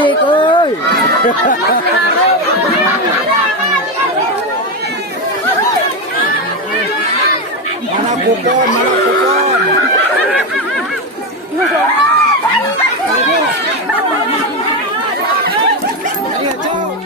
Tik, oi. Mana kupon, mana kupon. Ayo, Cok.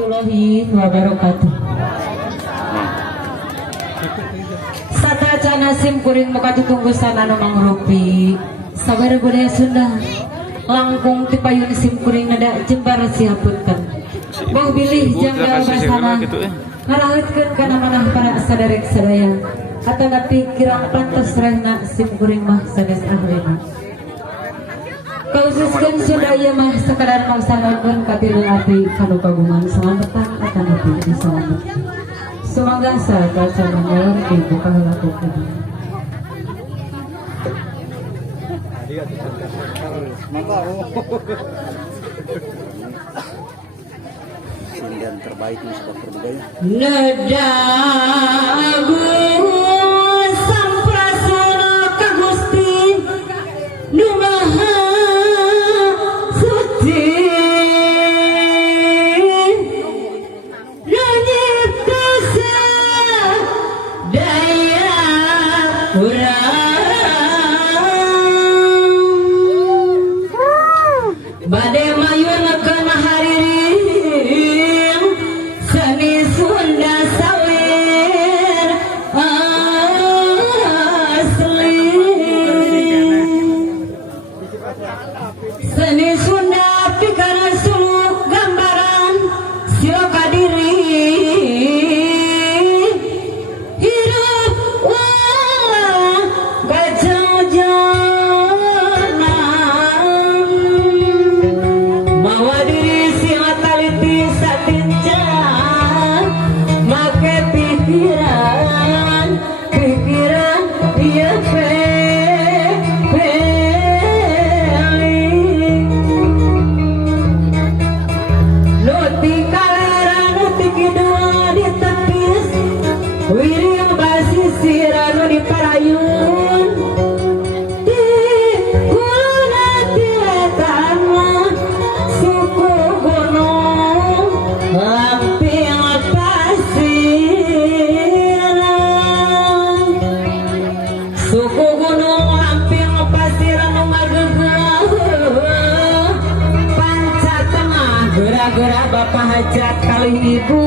Warahmatullahi wabarakatuh. Sadacana sim kuring muka ditunggu sana nomang rupi. Sabar budaya Sunda. Langkung tipayun sim kuring nada jembar siaputkan. Bau bilih janggal bersama. Ngarahetkeun kana manah para saderek sadaya. Atana pikiran pantes rehna sim kuring mah sanes ahlina. Kaususkeun sadaya mah sekadar maksanakeun katilu ati kanu kagungan salamatan akan hati disalametkeun. Sumangga sakaca mangalor dibuka lakukeun. Sindian terbaik nih sudah berbudaya. Nadagu samprasana ka Gusti nu Maha Suci nu nyipta sadaya urang bade mayun kana hariring seni Sunda sawer asli seni Sunda pikana suluk gambaran sio kadiri hidup wala gajajanan mawa diri sila taliti satinja make pikiran iya nuti kalera nuti kidul ditepis wiring basisir anu diparayun di kuluna tiletan suku gunung lamping pasiran suku gunung lamping pasiran nu magegeh panca tengah geura-geura bapak hajat kali ibu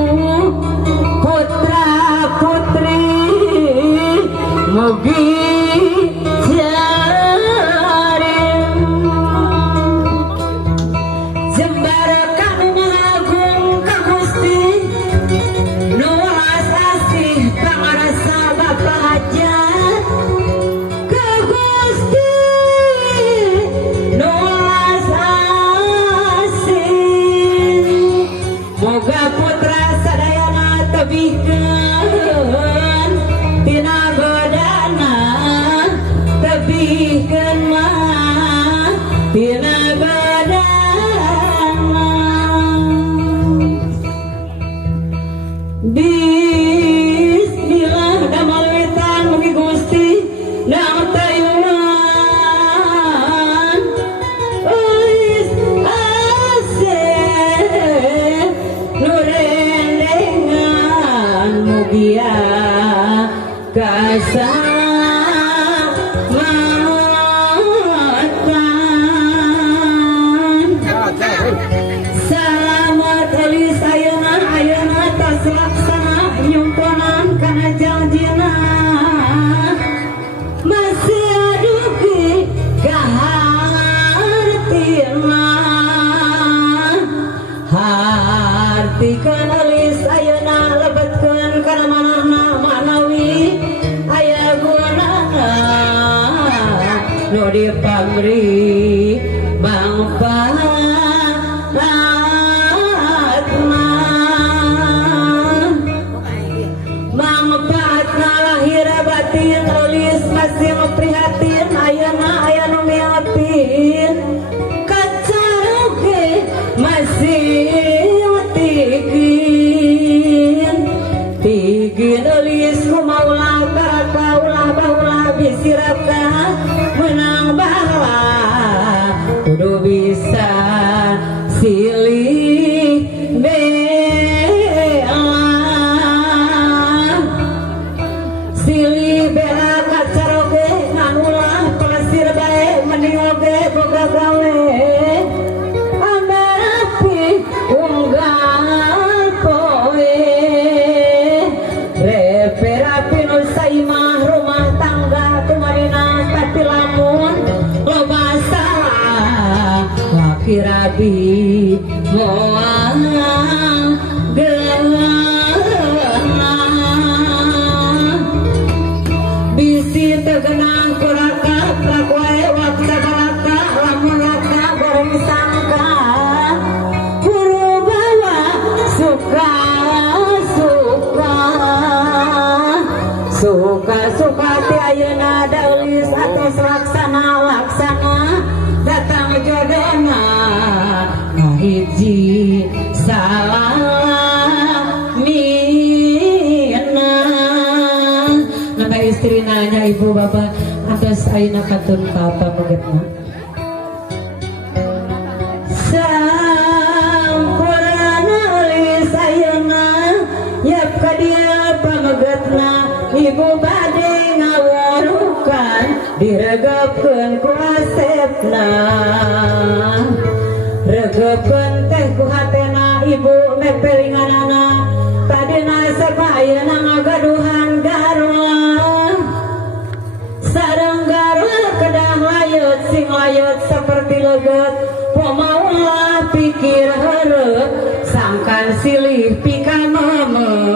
putra putri mugi jaring jembar kanu ngagung ka Gusti nu asih pangarasa bapak hajat ka Gusti nu asih moga putra sadayana tebikeun tina godana tebikeun mah tina godana Bismillah damal wetan mugi Gusti dang tayunan uis asih nurendengan mugia kasalamatan salamun Paktikeun alis ayeuna lebetkeun kana manahna manawi aya gunana nu dipabri mangpaatna mangpaatna lahir batin alis masih prihatin ayeuna aya nu miatin kacaruge masih tigin ulis kumaulah karaka ulah baulah bisiraka menang bahala kudu bisa silih bela silih bela kacaroge nganulah pelasir bae mending oge boga gawe amarapi unggal poe reperapi nu saimah rumah tangga kumarina pati lamun loba salah laki rabi moal geunah bisi tegenang kuraka prakwae waksa balaka lamun laka goreng sangka puru bawa suka suka ti ayeuna daulis atos laksana datang jodona ngahiji salamina nama istri nanya ibu bapak atas ayeuna katun ka pamogetna sampurna alis ayeuna yap ka dia pamogetna ibu bade ngawarukan diregepkeun ku asepna regepkeun teh ku hatena ibu mepelinganana tadina sabayeuna ngagaduhan garwa sareng garwa kedah layut sing layut saperti leget pomaulah pikir heureuk sangkan silih pikamemet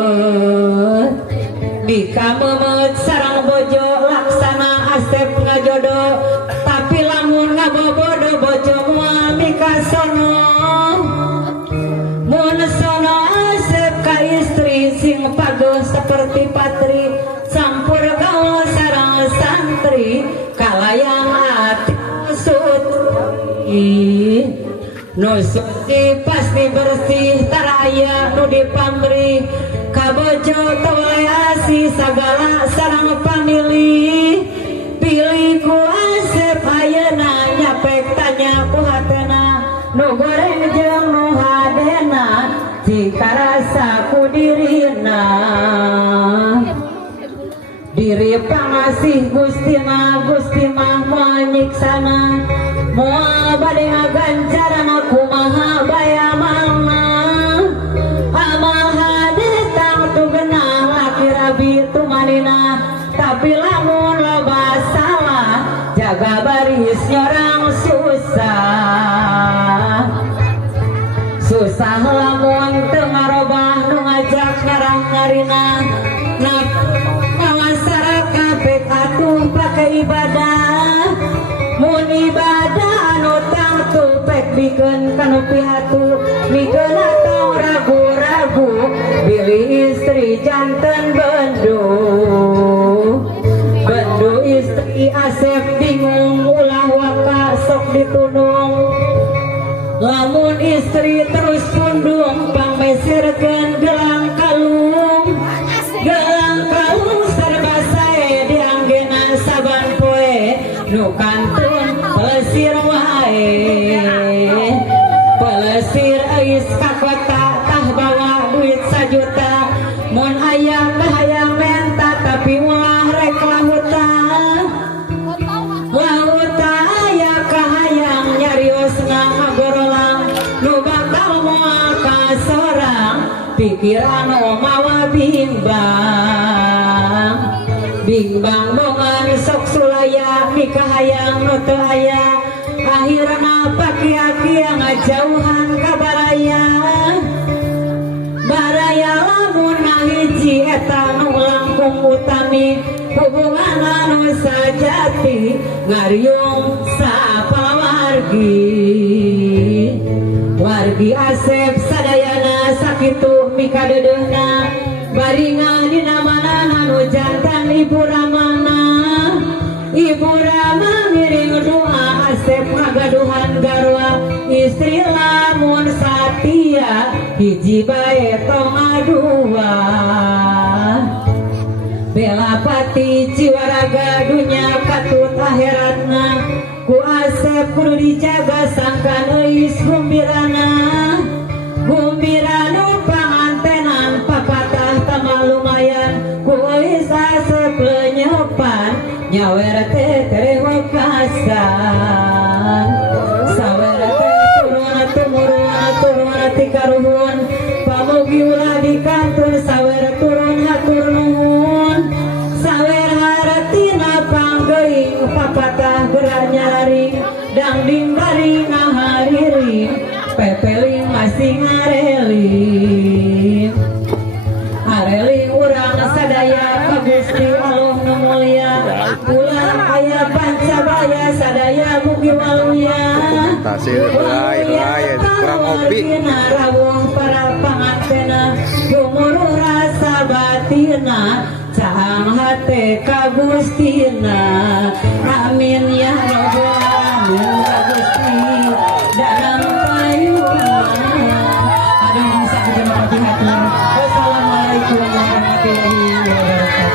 dikamemet sarang bojo laksana asep ngajodo tapi lamun ngabobodo bojo moal mikasono mun sono asep ka istri sing pagoh seperti patri campur gaul sarang santri kalayang ati nu suci pasti bersih taraya nu dipamrih kabojo tawai asih sagala sarang pamilih pilih ku asep ayeuna nyapek tanya ku hatena nu goreng jeung nu hadena jika rasa ku dirina diri pangasih Gusti mah moal nyiksana moal bade ngagancarana kumaha bayamana amal hadetang tu genah laki rabi tumanina tapi lamun loba salah jaga baris nyorang susah lamun teu ngarobah nu ngajak ngarang ngarina atuh pake ibadah mun ibadah anu tangtu pek bikeun kanu pihatu mikeun atau ragu-ragu pilih istri janten bendu istri asep bingung ulah waka sok ditunung lamun istri terus pundung pangmesirkeun gelang kalung serba sae dianggena saban poe nu kantun pelesir wae pelesir eis ka kota tah bawa duit 1 juta mun aya kahayang menta tapi ulah rek lahuta aya kahayang nyariosna ngagorolang nu bakal moal ka sorang pikiran mawa bimbang mongan sok sulaya mikahayang nu teu aya akhirna paki-aki ngajauhan kabaraya pamung utami hubungan anu sajati ngariung sapawargi wargi Asep sadayana sakitu mikadedeuna baringan dina mana anu jantan ibu ramana ibu rama ngiring doa Asep ngagaduhan garwa istri lamun satia hiji bae tong adua bela pati jiwa raga dunya katut akhiratna ku Asep kudu dijaga sangkan eus gumbirana gumbiranu pangantenan papatah tama lumayan ku eus Asep lenyepan nyawer teh terewakasan sawer teh turun tikaruhun pamugi ulah dikantun sawer turun hatur nuhun sawer haratina panggeuing papatah gerak nyari dangding bari ngahariri pepeling masih ngareling areling urang sadaya ka Gusti Allah nu mulia ulah aya pancabaya sadaya mugi waluya kurang ngopi rawuh para pangantena gumuru rasa batina cahang hate ka Gustina amin ya rabbal alamin ka Gusti dalam payuna ada yang bisa kita hati-hati. Wassalamualaikum warahmatullahi wabarakatuh.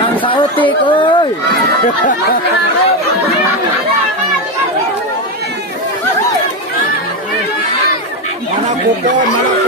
Nang sautik euy. Mana kupon, mana